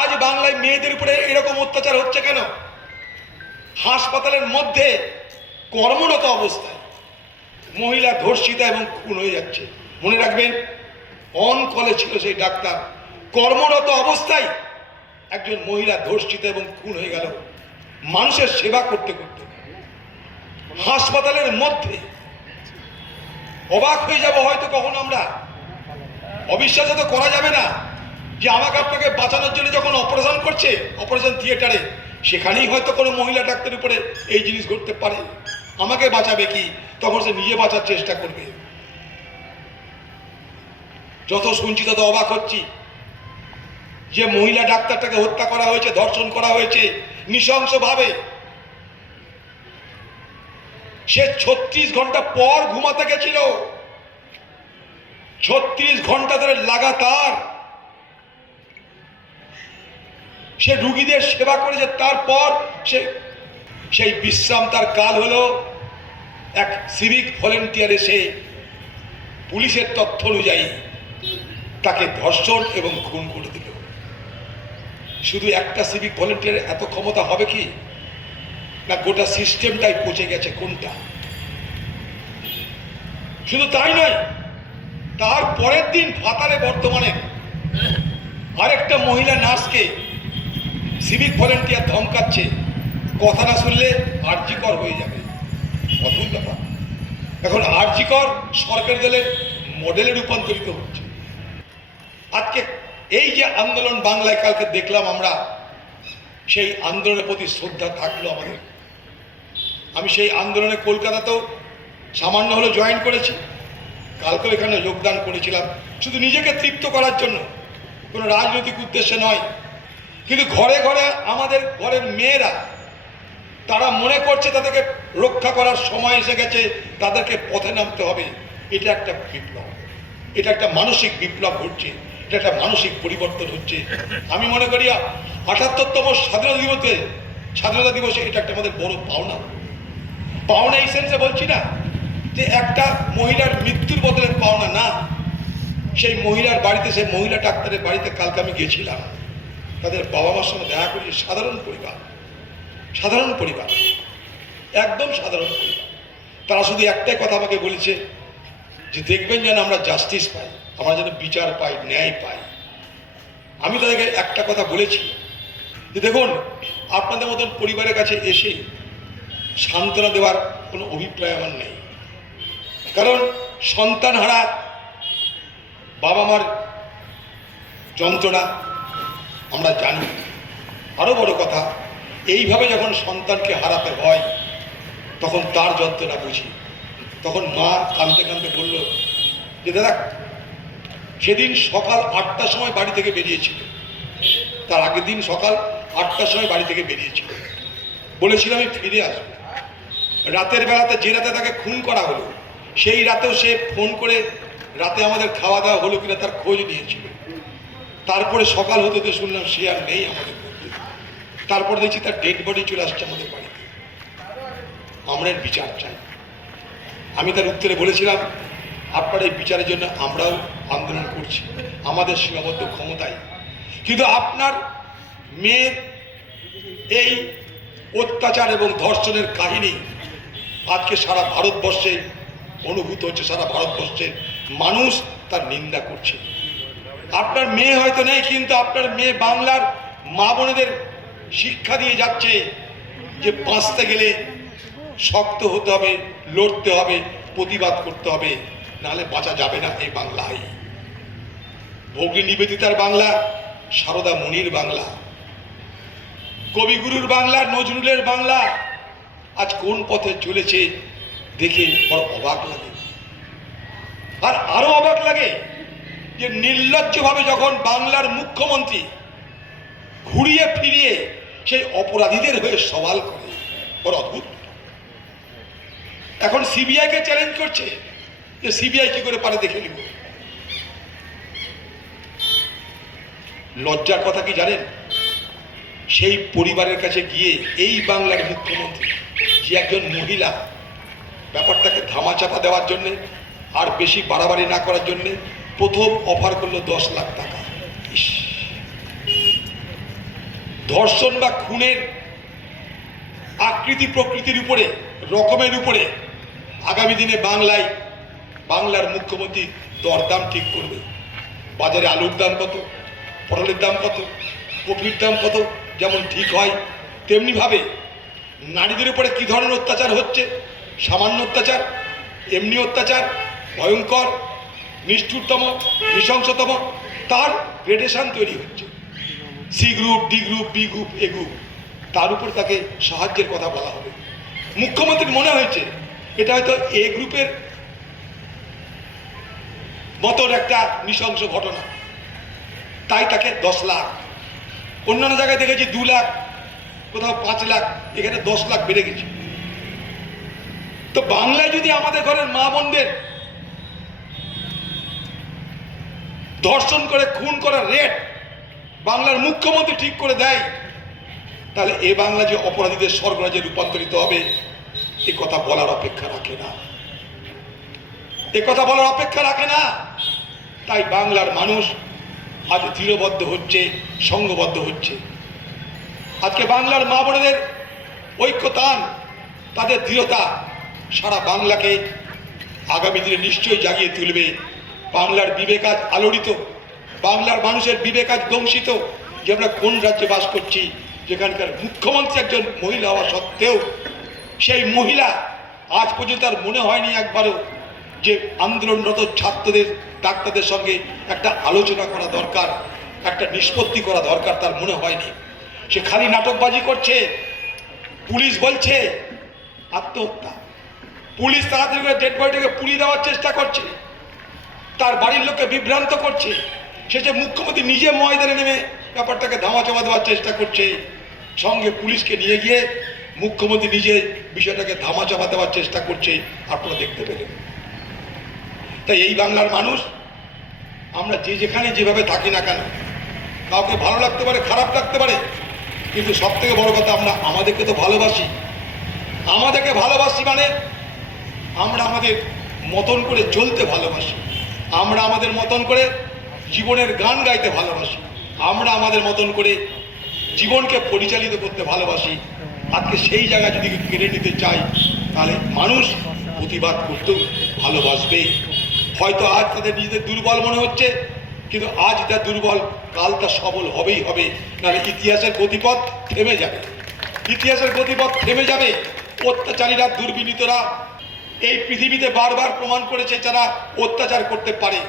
আজ বাংলায় মেয়েদের উপরে এরকম অত্যাচার হচ্ছে কেন? হাসপাতালের মধ্যে কর্মরত অবস্থায় মহিলা ধর্ষিতা এবং খুন হয়ে যাচ্ছে। মনে রাখবেন, অন কলে ছিল সেই ডাক্তার, কর্মরত অবস্থায় একজন মহিলা ধর্ষিতা এবং খুন হয়ে গেল মানুষের সেবা করতে করতে হাসপাতালের মধ্যে। অবাক হয়ে যাব হয়তো কখনো আমরা, অবিশ্বাস তো করা যাবে না যে আমাকে আপনাকে বাঁচানোর জন্য যখন অপারেশন করছে অপারেশন থিয়েটারে, সেখানেই হয়তো কোনো মহিলা ডাক্তারের উপরে এই জিনিস ঘটতে পারে। আমাকে বাঁচাবে কি? তখন সে নিজে বাঁচার চেষ্টা করবে। যত শুনছি তত অবাক হচ্ছি যে মহিলা ডাক্তারটাকে হত্যা করা হয়েছে, ধর্ষণ করা হয়েছে নৃশংসভাবে। সে 36 ঘন্টা পর ঘুমাতে গেছিল, 36 ঘন্টা ধরে লাগাতার সে রুগীদের সেবা করেছে। তারপর সেই বিশ্রাম তার কাল হলো এক সিভিক ভলেন্টিয়ার এসে পুলিশের তথ্য অনুযায়ী তাকে ধর্ষণ এবং খুন করে দিল। শুধু একটা সিভিক ভলেন্টিয়ারের এত ক্ষমতা হবে কি? না গোটা সিস্টেমটাই পচে গেছে কোনটা? শুধু তাই নয়, তার পরের দিন ভাতারে বর্তমানে আরেকটা মহিলা নার্সকে সিভিক ভলেন্টিয়ার ধমকাচ্ছে, কথা না শুনলে আরজিকর হয়ে যাবে। অদ্ভুত ব্যাপার। এখন আরজিকর সরকারি দলের মডেলে রূপান্তরিত হচ্ছে। আজকে এই যে আন্দোলন বাংলায় কালকে দেখলাম আমরা, সেই আন্দোলনের প্রতি শ্রদ্ধা থাকলো আমাদের। আমি সেই আন্দোলনে কলকাতাতেও সামান্য হলে জয়েন করেছি, কালকেও এখানে যোগদান করেছিলাম, শুধু নিজেকে তৃপ্ত করার জন্য, কোনো রাজনৈতিক উদ্দেশ্যে নয়। কিন্তু ঘরে ঘরে আমাদের ঘরের মেয়েরা, তারা মনে করছে তাদেরকে রক্ষা করার সময় এসে গেছে, তাদেরকে পথে নামতে হবে। এটা একটা বিপ্লব, এটা একটা মানসিক বিপ্লব ঘটছে, এটা একটা মানসিক পরিবর্তন হচ্ছে। আমি মনে করি ৭৮তম স্বাধীনতা দিবসে এটা একটা আমাদের বড় পাওনা। পাওনা এই সেন্সে বলছি না যে একটা মহিলার মৃত্যুর বদলে পাওনা না। সেই মহিলার বাড়িতে, সেই মহিলা ডাক্তারের বাড়িতে কালকে আমি গেছিলাম, তাদের বাবা মার সঙ্গে দেখা করি। সাধারণ পরিবার, সাধারণ পরিবার, একদম সাধারণ পরিবার। তারা শুধু একটাই কথা আমাকে বলেছে যে দেখবেন যেন আমরা জাস্টিস পাই, আমরা যেন বিচার পাই, ন্যায় পাই। আমি তাদেরকে একটা কথা বলেছি যে দেখুন, আপনাদের মতন পরিবারের কাছে এসে সান্ত্বনা দেওয়ার কোনো অভিপ্রায় আমার নেই, কারণ সন্তানহারা বাবা মার যন্ত্রণা আমরা জানি। আরো বড় কথা, এইভাবে যখন সন্তানকে হারাতে হয় তখন তার যন্ত্রণা বুঝি। তখন মা কাঁদতে কাঁদতে বলল যে দাদা, সেদিন সকাল ৮টার সময় বাড়ি থেকে বেরিয়েছিল, তার আগের দিন সকাল ৮টার সময় বাড়ি থেকে বেরিয়েছিল, বলেছিল আমি ফিরে আসবো। রাতের বেলাতে, যে রাতে তাকে খুন করা হলো, সেই রাতেও সে ফোন করে রাতে আমাদের খাওয়া দাওয়া হলো কিনা তার খোঁজ নিয়েছিল। তারপরে সকাল হতে হতে শুনলাম সে আর নেই আমাদের মধ্যে। তারপর দেখছি তার ডেড বডি চলে আসছে আমাদের বাড়িতে। আমরা এর বিচার চাই। আমি তার উত্তরে বলেছিলাম, আপনার এই বিচারের জন্য আমরাও আন্দোলন করছি আমাদের সীমাবদ্ধ ক্ষমতায়, কিন্তু আপনার মেয়ের এই অত্যাচার এবং ধর্ষণের কাহিনী আজকে সারা ভারতবর্ষে অনুভূত হচ্ছে। সারা ভারতবর্ষের মানুষ তার নিন্দা করছে। আপনার মেয়ে হয়তো নেই, কিন্তু আপনার মেয়ে বাংলার মা বোনেদের শিক্ষা দিয়ে যাচ্ছে যে বাঁচতে গেলে শক্ত হতে হবে, লড়তে হবে, প্রতিবাদ করতে হবে, নাহলে বাঁচা যাবে না এই বাংলায়। ভগ্নী নিবেদিতার বাংলা, সারদা মণির বাংলা, কবিগুরুর বাংলা, নজরুলের বাংলা আজ কোন পথে চলেছে দেখে বড় অবাক লাগে। আর আরো অবাক লাগে যে নির্লজ্জভাবে যখন বাংলার মুখ্যমন্ত্রী ঘুরিয়ে ফিরিয়ে সেই অপরাধীদের হয়ে সওয়াল করে, বড় অদ্ভুত। এখন সিবিআইকে চ্যালেঞ্জ করছে যে সিবিআই কি করে পারে দেখে নিব। লজ্জার কথা কি জানেন? সেই পরিবারের কাছে গিয়ে এই বাংলার মুখ্যমন্ত্রী, যে একজন মহিলা, ব্যাপারটাকে ধামাচাপা দেওয়ার জন্যে আর বেশি বাড়াবাড়ি না করার জন্যে প্রথম অফার করলো 10 লাখ টাকা। ধর্ষণ বা খুনের আকৃতি প্রকৃতির উপরে, রকমের উপরে আগামী দিনে বাংলার মুখ্যমন্ত্রী দরদাম ঠিক করবে। বাজারে আলুর দাম কত, পটলের দাম কত, কপির দাম কত যেমন ঠিক হয়, তেমনিভাবে নারীদের উপরে কী ধরনের অত্যাচার হচ্ছে, সামান্য অত্যাচার, এমনি অত্যাচার, ভয়ঙ্কর, নিষ্ঠুরতম, নৃশংসতম, তার গ্রেডেশন তৈরি হচ্ছে। C group, D group, B group, A group, তার উপর তাকে সাহায্যের কথা বলা হবে। মুখ্যমন্ত্রীর মনে হয়েছে এটা হয়তো এ গ্রুপের মতন একটা নৃশংস ঘটনা, তাই তাকে 10 লাখ, অন্যান্য জায়গায় দেখেছি 2 লাখ, কোথাও 5 লাখ, এখানে 10 লাখ বেড়ে গেছে। তো বাংলায় যদি আমাদের ঘরের মা বোনদের ধর্ষণ করে খুন করার রেট বাংলার মুখ্যমন্ত্রী ঠিক করে দেয়, তাহলে এ বাংলা যে অপরাধীদের স্বর্গরাজ্যে রূপান্তরিত হবে, এ কথা বলার অপেক্ষা রাখে না, এ কথা বলার অপেক্ষা রাখে না। তাই বাংলার মানুষ আজ দৃঢ়বদ্ধ হচ্ছে, সংঘবদ্ধ হচ্ছে। আজকে বাংলার মা বোনেদের ঐক্যতান, তাদের দৃঢ়তা সারা বাংলাকে আগামী দিনে নিশ্চয়ই জাগিয়ে তুলবে। বাংলার বিবেক আজ আলোড়িত, বাংলার মানুষের বিবেক আজ দংশিত যে আমরা কোন রাজ্যে বাস করছি, যেখানকার মুখ্যমন্ত্রী একজন মহিলা হওয়া সত্ত্বেও সেই মহিলা আজ পর্যন্ত তার মনে হয়নি একবারও যে আন্দোলনরত ছাত্রদের, ডাক্তারদের সঙ্গে একটা আলোচনা করা দরকার, একটা নিষ্পত্তি করা দরকার, তার মনে হয়নি। সে খালি নাটকবাজি করছে। পুলিশ বলছে আত্মহত্যা, পুলিশ তাড়াতাড়ি করে ডেড বডিটাকে পুড়িয়ে দেওয়ার চেষ্টা করছে, তার বাড়ির লোককে বিভ্রান্ত করছে। সে যে মুখ্যমন্ত্রী নিজে ময়দানে নেমে ব্যাপারটাকে ধামাচাপা দেওয়ার চেষ্টা করছে, সঙ্গে পুলিশকে নিয়ে গিয়ে মুখ্যমন্ত্রী নিজে বিষয়টাকে ধামাচাপা দেওয়ার চেষ্টা করছে, আপনারা দেখতে পেলেন। তাই এই বাংলার মানুষ, আমরা যে যেখানে যেভাবে থাকি না কেন, কাউকে ভালো লাগতে পারে, খারাপ লাগতে পারে, কিন্তু সব থেকে বড় কথা আমরা আমাদেরকে তো ভালোবাসি। আমাদেরকে ভালোবাসি মানে আমরা আমাদের মতন করে চলতে ভালোবাসি, আমরা আমাদের মতন করে জীবনের গান গাইতে ভালোবাসি, আমরা আমাদের মতন করে জীবনকে পরিচালিত করতে ভালোবাসি। আজকে সেই জায়গা যদি কেড়ে নিতে চাই, তাহলে মানুষ প্রতিবাদ করতেও ভালোবাসবে। হয়তো আজ তাদের নিজেদের দুর্বল মনে হচ্ছে, কিন্তু আজ যা দুর্বল, কাল তা সবল হবেই হবে, নাহলে ইতিহাসের গতিপথ থেমে যাবে, ইতিহাসের গতিপথ থেমে যাবে। অত্যাচারীরা, দুর্বিনীতরা এই পৃথিবীতে বারবার প্রমাণ করেছে যারা অত্যাচার করতে পারে।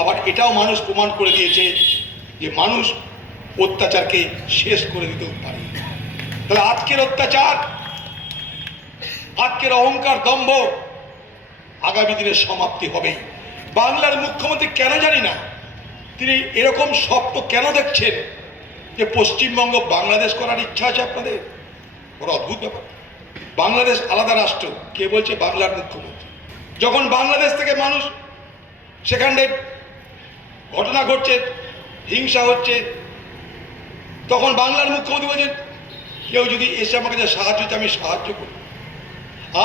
আবার এটাও মানুষ প্রমাণ করে দিয়েছে যে মানুষ অত্যাচারকে শেষ করে দিতেও পারে। তাহলে আজকের অত্যাচার, আজকের অহংকার, দম্ভ আগামী দিনের সমাপ্তি হবেই। বাংলার মুখ্যমন্ত্রী কেন জানি না, তিনি এরকম স্বপ্ন কেন দেখছেন যে পশ্চিমবঙ্গ বাংলাদেশ করার ইচ্ছা আছে আপনাদের? বড় অদ্ভুত ব্যাপার। বাংলাদেশ আলাদা রাষ্ট্র, কে বলছে? বাংলার মুখ্যমন্ত্রী। যখন বাংলাদেশ থেকে মানুষ সেখানে ঘটনা ঘটছে, হিংসা হচ্ছে, তখন বাংলার মুখ্যমন্ত্রী বলছেন কেউ যদি এসে আমাকে যা সাহায্য চায় আমি সাহায্য করি।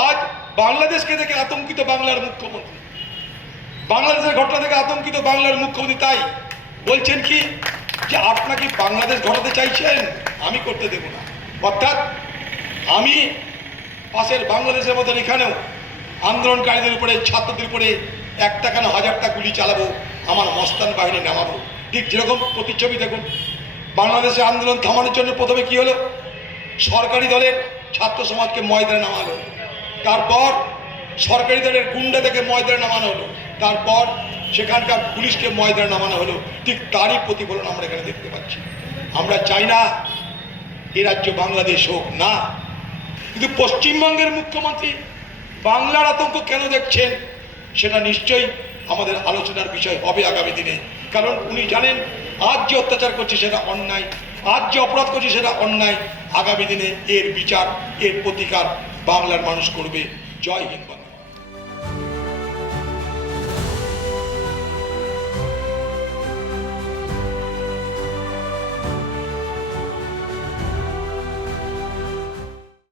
আজ বাংলাদেশকে দেখে আতঙ্কিত বাংলার মুখ্যমন্ত্রী, বাংলাদেশের ঘটনা থেকে আতঙ্কিত বাংলার মুখ্যমন্ত্রী। তাই বলছেন কি যে আপনাকে বাংলাদেশ ঘটাতে চাইছেন, আমি করতে দেব না। অর্থাৎ আমি পাশের বাংলাদেশের মতন এখানেও আন্দোলনকারীদের উপরে, ছাত্রদের উপরে 1টা কেন 1000টা গুলি চালাবো, আমার মস্তান বাহিনী নামাবো। ঠিক যেরকম প্রতিচ্ছবি দেখুন, বাংলাদেশে আন্দোলন থামানোর জন্য প্রথমে কি হলো, সরকারি দলের ছাত্র সমাজকে ময়দানে নামানো, তারপর সরকারি দলের গুন্ডা থেকে ময়দানে নামানো হলো, তারপর সেখানকার পুলিশকে ময়দানে নামানো হলো। ঠিক তারই প্রতিফলন আমরা এখানে দেখতে পাচ্ছি। আমরা চাই না এ রাজ্য বাংলাদেশ হোক, না। কিন্তু পশ্চিমবঙ্গের মুখ্যমন্ত্রী বাংলার আতঙ্ক কেন দেখছেন, সেটা নিশ্চয়ই আমাদের আলোচনার বিষয় হবে আগামী দিনে। কারণ উনি জানেন আজ যে অত্যাচার করছে সেটা অন্যায়, আজ যে অপরাধ করছে সেটা অন্যায়। আগামী দিনে এর বিচার, এর প্রতিকার বাংলার মানুষ করবে। জয় হিন্দ বাংলা।